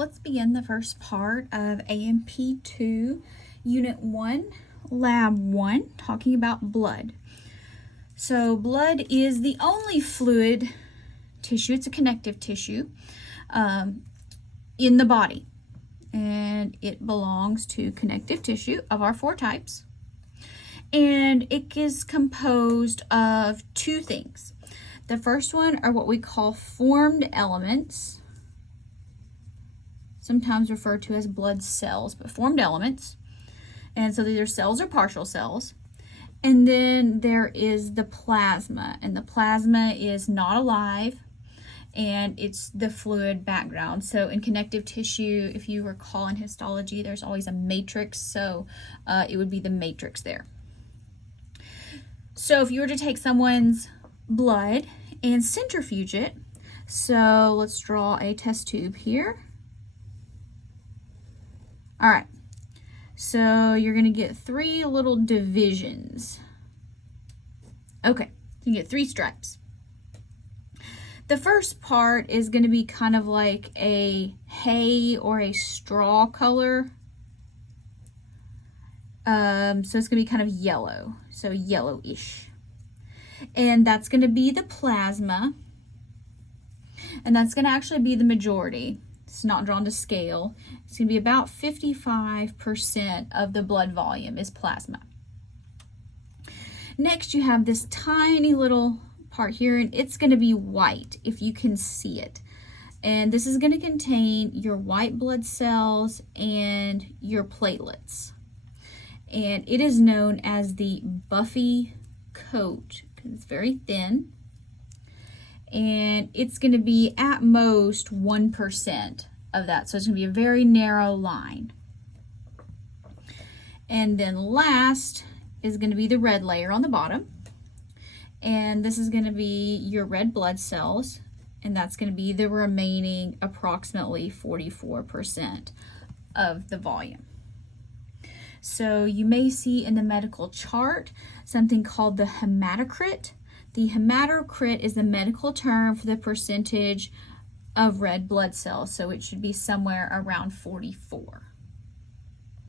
let's begin the first part of A&P2, Unit 1, Lab 1, talking about blood. So blood is the only fluid tissue, it's a connective tissue, in the body. And it belongs to connective tissue of our four types. And it is composed of two things. The first one are what we call formed elements, sometimes referred to as blood cells, but formed elements. And so these are cells or partial cells. And then there is the plasma, and the plasma is not alive, and it's the fluid background. So in connective tissue, if you recall in histology, there's always a matrix, so it would be the matrix there. So if you were to take someone's blood and centrifuge it, so let's draw a test tube here. All right, so you're gonna get three little divisions. Okay, you get three stripes. The first part is gonna be kind of like a hay or a straw color. So it's gonna be kind of yellow, so yellowish. And that's gonna be the plasma, and that's gonna actually be the majority. It's not drawn to scale. It's gonna be about 55% of the blood volume is plasma. Next, you have this tiny little part here, and it's gonna be white if you can see it. And this is gonna contain your white blood cells and your platelets. And it is known as the buffy coat because it's very thin. And it's going to be at most 1% of that. So it's going to be a very narrow line. And then last is going to be the red layer on the bottom. And this is going to be your red blood cells. And that's going to be the remaining approximately 44% of the volume. So you may see in the medical chart something called the hematocrit. The hematocrit is the medical term for the percentage of red blood cells, so it should be somewhere around 44.